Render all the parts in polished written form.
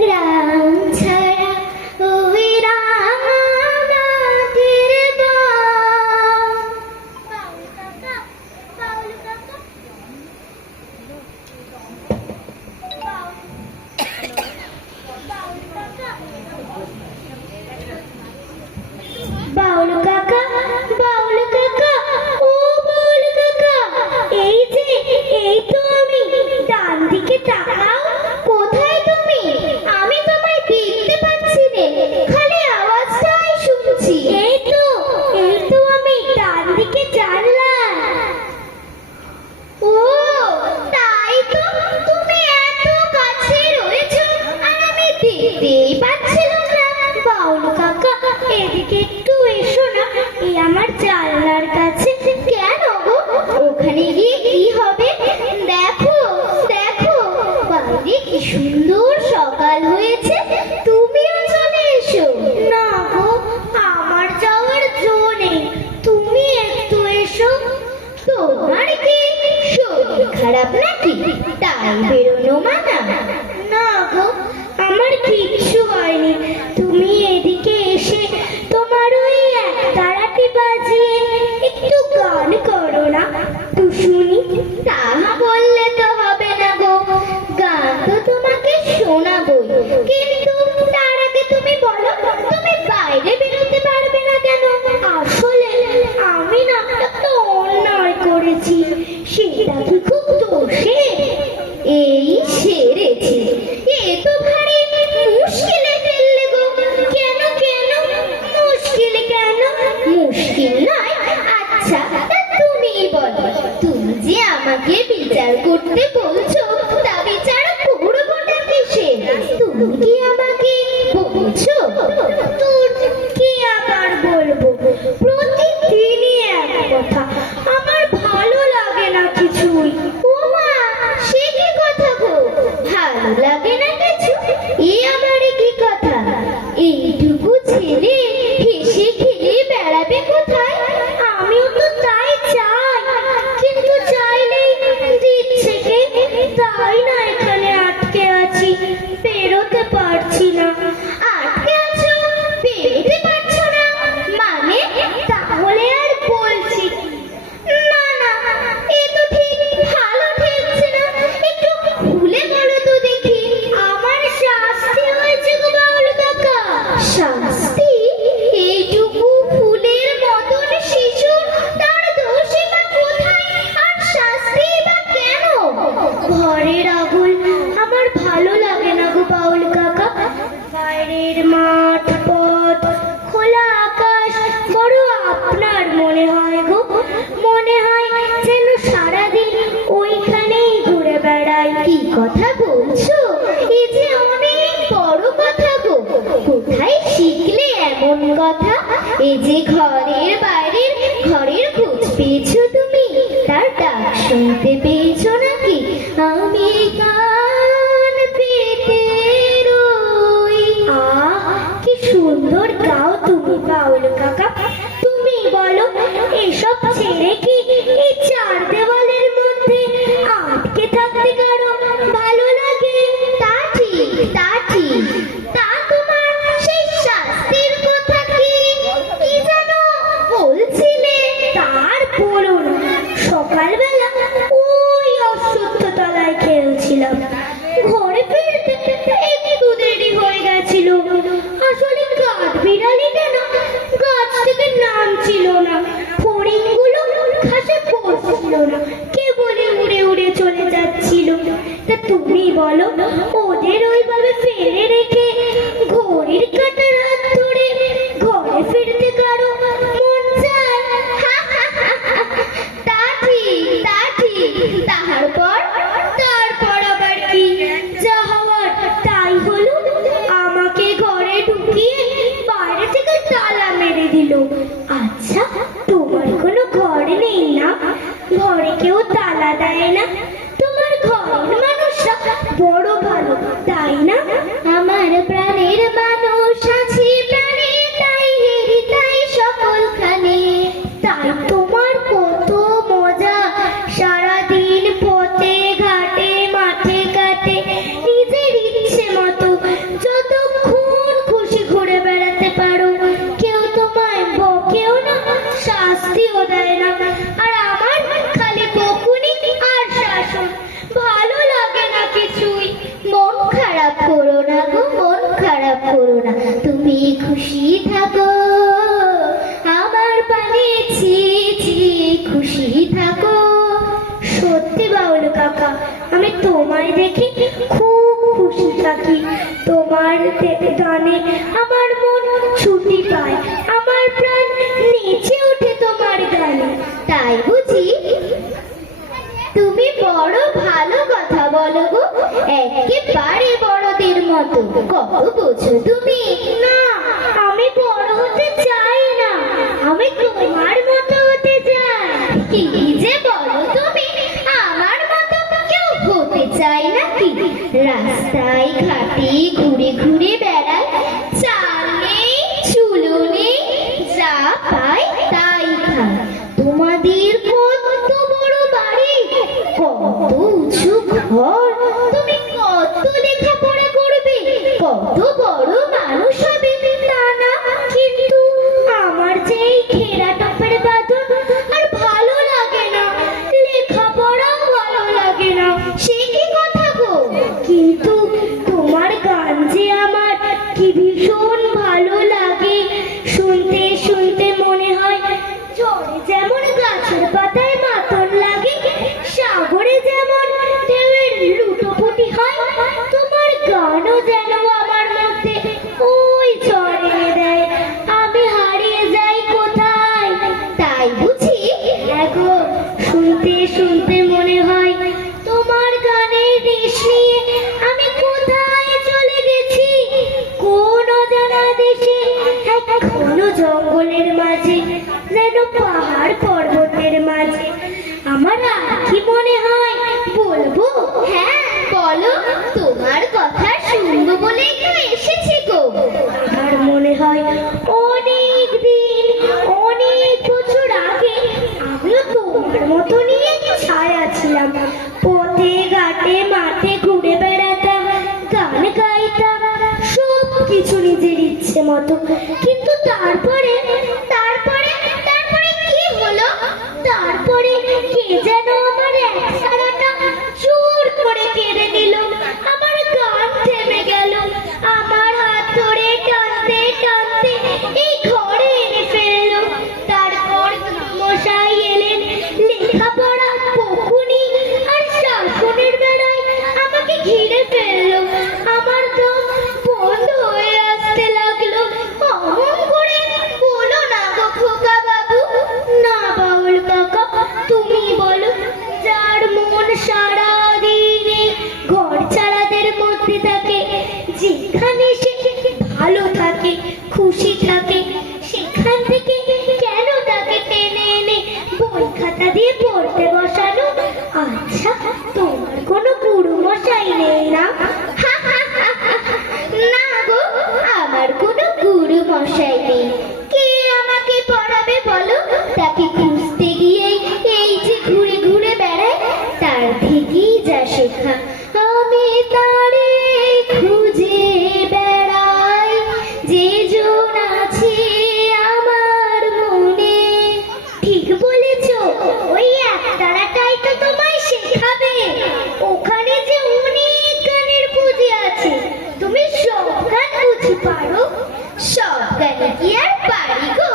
গ্রাম ছাড়া ওই রাঙামাটির বাউল কাকা, বাউল কাকা, ও বাউল কাকা, এই যে, এই তো আমি, ডান দিকে তাকাও। কোথায় তুমি? আমি তোমায় দেখতে পাচ্ছি নে, খালি আওয়াজটাই শুনছি। এই তো আমি ডান দিকে জানলাম। ও তাই তো, তুমি এত কাছে রয়েছো আর আমি দেখতেই পাচ্ছিলাম না। বাউল কাকা, এদিকে একটু এসো না, এই আমার জানলার কাছে। কেন গো, ওখানে গিয়ে কি হবে? দেখো দেখো, বাইরে কি সুন্দর সকাল হয়েছে, তুমিও চলে এসো। না গো, আমার যাওয়ার জো নেই, তুমি একটু এসো। তোমার কি শরীর খারাপ নাকি, তাই বেরোনো মানা? না গো, আমার কিচ্ছু হয়নি, তুমি এদিকে এসে তোমার ওই একতারাটি বাজিয়ে একটু গান করো না তো শুনি। তা বললে তো হবে না গো, গান তো তোমাকে শোনাবই, কিন্তু তার আগে তুমি বলো, তুমি বাইরে বেরোতে পারবে না কেন? আসলে আমি না একটা অন্যায় করেছি, সেটা কি খুব দোষে? এই সেরেছি, এ তো ভারী মুশকিলে ফেললে গো। কেন কেন মুশকিল, কেন মুশকিল নয়? আচ্ছা তা তুমি বলো, তুমি যে আমাকে বিচার করতে বলছো, তা বিচার করবোটা কিসে? তুমি কি আমাকে বলছো? তোর কি আবার বলবো, প্রতিদিনই এক কথা, আমার ভালো লাগে না কিছুই। ও মা, সে কি কথা গো, ভালো লাগে না কিছু? এ আবার কি কথা? এইটুকু ছেলে হেসে খেলে বেড়াবে কোথায়? আমিও তো তাই চাই, কিন্তু চাইলেই দিচ্ছে কে? তাই না এখানে আটকে আছি, বেরোতে পারছি না। আটকে আছো, বেরোতে পারছো না মানে? তাহলে আর বলছি না না, এ তো ঠিক ভালো ঠেকছে না, একটু খুলে বলো তো দেখি। আমার শাস্তি হয়েছে গো বাউল কাকা। শাস্তি? এইটুকু ফুলের মতন শিশু, তার দোষই বা কোথায়, আর শাস্তি বা কেন? ঘরের আগুন আমার ভালো লাগে না গো বাউল কাকা। বাইরের মাঠ পথ, খোলা আকাশ বড় আপনার মনে হয় গো। মনে হয় যেন সারাদিন ওইখানেই ঘুরে বেড়াই। কি কথা বলছো, এই যে অনেক বড় কথা গো। কোথায় শিখলে এমন কথা? এই যে ঘরের বাইরের ঘরের খোঁজ পেয়েছো তুমি, তার ডাক শুনতে পেয়েছো নাকি? আমি কান পেতে রই। কি সুন্দর গাও তুমি বাউল কাকা। তুমি বলো, এসব ছেড়ে কি এই চার দেওয়ালের মধ্যে আটকে থাকতে কারো ভালো লাগে? তা ঠিক, তা ঠিক। তা তোমার সেই শাস্তির কথা কি কি যেন বলছিলে? তার বলো না, সকালবেলা ওই অশ্বত্থতলায় খেলছিলাম, ঘরে ফিরতে একটু দেরি হয়ে গেছিল। আসলে কাঠ বিড়ালিটা না গাছ থেকে নামছিল না, ফড়িংগুলো ঘাসে পড়ছিল না, কেবলই উড়ে উড়ে চলে যাচ্ছিল। তা তুমি বলো, ওদের ওইভাবে ফেলে রেখে ঘড়ির কাঁটার হাত ধরে ঘরে ফিরতে কারো মন চায়? তা ঠিক, তা ঠিক। তারপর আবার কি? যা হওয়ার তাই হলো। আমাকে ঘরে ঢুকিয়ে বাইরে থেকে তালা মেরে দিল। আচ্ছা, তোমার কোনো ঘর নেই না? ঘরে কেউ তালা দেয় না? তোমার ঘরের মানুষরা বড় ভালো, তাই না? আমার খুশি থাকো আমার পানে ছি ছি খুশি থাকো। সত্যি বাউল কাকা, আমি তোমায় দেখে খুব খুশি থাকি। তোমার গানে আমার মন ছুটি পায়, আমার প্রাণ নেচে ওঠে তোমার গানে। তাই বুঝি? তুমি বড় ভালো কথা বলো গো, একেবারে বড়দের মতো। কত বোঝো তুমি? না, আমি বড় হতে চাই না, আমি তোমার মতো হতে চাই। কি যে বলো তুমি, আমার মতো কেউ হতে চাই নাকি? রাস্তায় ঘাটে ঘুরে ঘুরে বেড়াই, চাল নেই চুলো নেই, যা পাই তাই খাই। তোমাদের কত বড় বাড়ি, কত উঁচু ঘর, তুমি কত লেখাপড়া করবে, কত বড় মানুষ হবে তা না, কিন্তু আমার যে এই ঘেরা টপের বাদন আর ভালো লাগে না, লেখাপড়াও ভালো লাগে না। সে কি কথা গো? কিন্তু তোমার গান যে আমার কি ভীষণ ভালো লাগে। শুনতে শুনতে মনে হয় ঝড়ে যেমন গাছের পাতায় মাতন লাগে, সাগরে যেমন ঢেউয়ের লুটোপুটি হয়, তোমার গানও যেন আমার মধ্যে ওই ঝড় এনে দেয়। আমি হারিয়ে যাই কোথায়। তাই বুঝি? দেখো, শুনতে শুনতে মনে হয় তোমার গানের রেশ নিয়ে আমি কোথায় চলে গেছি, কোন অজানা দেশে, এক ঘন জঙ্গলের মাঝে, যেন পাহাড় পর্বতের মাঝে। আমার আর কি মনে হয় বলবো? হ্যাঁ বলো, তোমার কথা শুনবো বলেই তো এসেছি গো। আমার মনে হয় অনেক দিন, অনেক বছর আগে আমিও তোমার মতো নিয়ে ছায়া ছিলাম, পথে ঘাটে মাঠে ঘুরে বেড়াতাম, গান গাইতাম, সব কিছু নিজের ইচ্ছে মতো। কিন্তু তারপরে তারপরে তারপরে কি হলো? তারপরে কে যেন আমার এক সারাটা জোর করে কেড়ে নিল, আমার গান থেমে গেল। আমার হাত ধরে টানতে টানতে এই ঘরে এনে ফেললো। তারপর মশাই এলেন, লেখাপড়া বকুনি আর শাসনের বেড়ায় আমাকে ঘিরে ফেললো। আমার দম বন্ধ হয়ে আসতে লাগলো। অমন করে বলো না গো খোকা বাবু। না বাউল কাকা, তুমি বলো, যার মন সারা দিনে ঘর ছাড়াদের মধ্যে থাকে, যেখানে সে ভালো থাকে, খুশি থাকে, সেখান থেকে কেন তাকে টেনে এনে বই খাতা দিয়ে পড়তে বসানো? আচ্ছা, তোমার কোনো গুরু মশাই নেই না? না গো, আমার কোনো গুরু মশাই নেই। কে আমাকে পড়াবে বলো? তাকে খুঁজতে গিয়ে এই যে ঘুরে ঘুরে বেড়াই, তার থেকেই যা শেখা। আমি তারে খুঁজে বেড়াই, যে জন আছে আমার মনে। ঠিক বলেছ, ওই একতারাটাই তো তোমায় শেখাবে। ওখানে যে অনেক গানের পুঁজি আছে, তুমি সব গান বুঝি পারো? সব গানে কি আর পারি গো?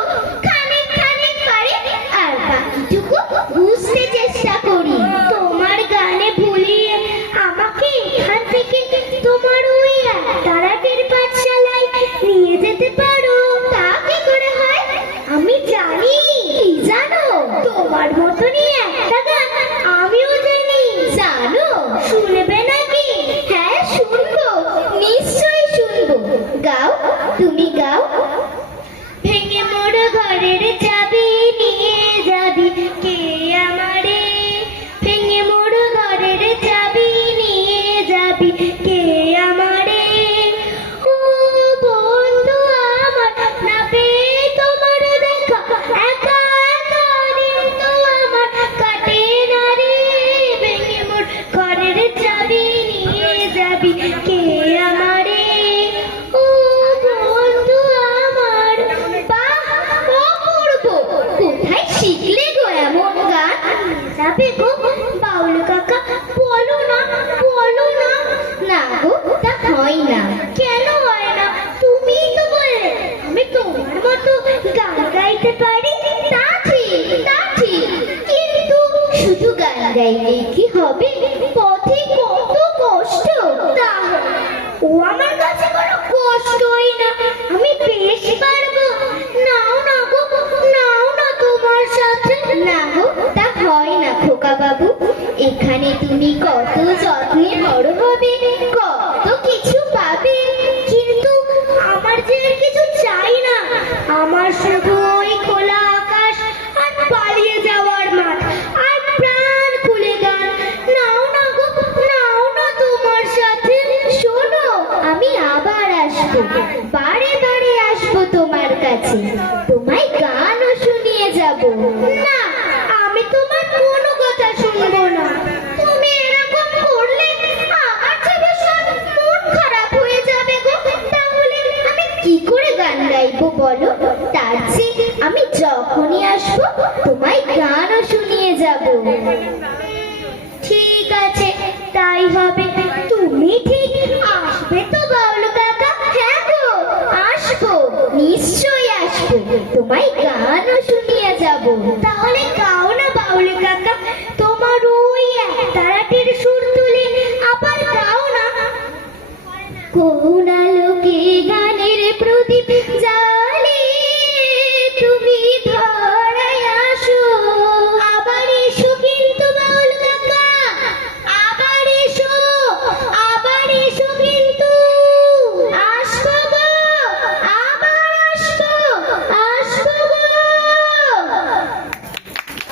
খানিক খানিক পারি, আর বাকিটুকু বুঝতে চেষ্টা করি। তোমার গানে ভুলিয়ে আমাকে এখান থেকে তোমার ওই একতারাটির পাঠশালায় নিয়ে যেতে পারো। তা কি করে হয়? আমি জানি। কি জানো? তোমার মতনই একটা গান আমিও জানি। জানো? শুনবে নাকি? হ্যাঁ শুনবো, নিশ্চয়ই শুনবো। গাও, তুমি গাও। ভেঙে মোর ঘরের চাবি নিয়ে যাবি কে আমারে, ভেঙে মোর ঘরের চাবি নিয়ে যাবি কে আমারে। ও বন্ধু আমার, না পেয়ে তোমার দেখা, একা একা দিন তো আমার কাটে না রে। ভেঙে মোর ঘরের চাবি নিয়ে যাবি কে আমারে। ও বন্ধু আমার, বাহ, অপূর্ব! কোথায় শিখলে গো এমন গান? যাবে গো বাউল কাকা, বলো না, বলো না। না গো, তা হয় না। কেন হয় না? তুমিই তো বললে আমি বেশ পারবো। নাও না গো, নাও না তোমার সাথে। না গো, তা হয় না খোকা বাবু। এখানে তুমি কত যত্নে বড় হবে, কত কিছু পাবে, কিন্তু আমার যে আর কিছু চাই না। আমার শুধু ওই খোলা আকাশ আর পালিয়ে যাওয়ার মাঠ আর প্রাণ খুলে গান। নাও না গো, নাও না তোমার সাথে। শোনো, আমি আবার আসবো, বারে বারে আসবো তোমার কাছে, তোমায় গানও শুনিয়ে যাব। না, আমি তোমার কোনো কথা শুনবো না। তুমি এরকম করলে আমার যে ভীষণ মন খারাপ হয়ে যাবে গো। তাহলে আমি কি করে গান গাইবো বলো? তার চেয়ে আমি যখনই আসবো তোমায় গানও শুনিয়ে যাব। ঠিক আছে, তাই হবে। তুমি ঠিক আসবে তো বাউল কাকা? হ্যাঁ গো, আসবো, নিশ্চয়ই আসবো, তোমায় গানও শুনিয়ে যাব।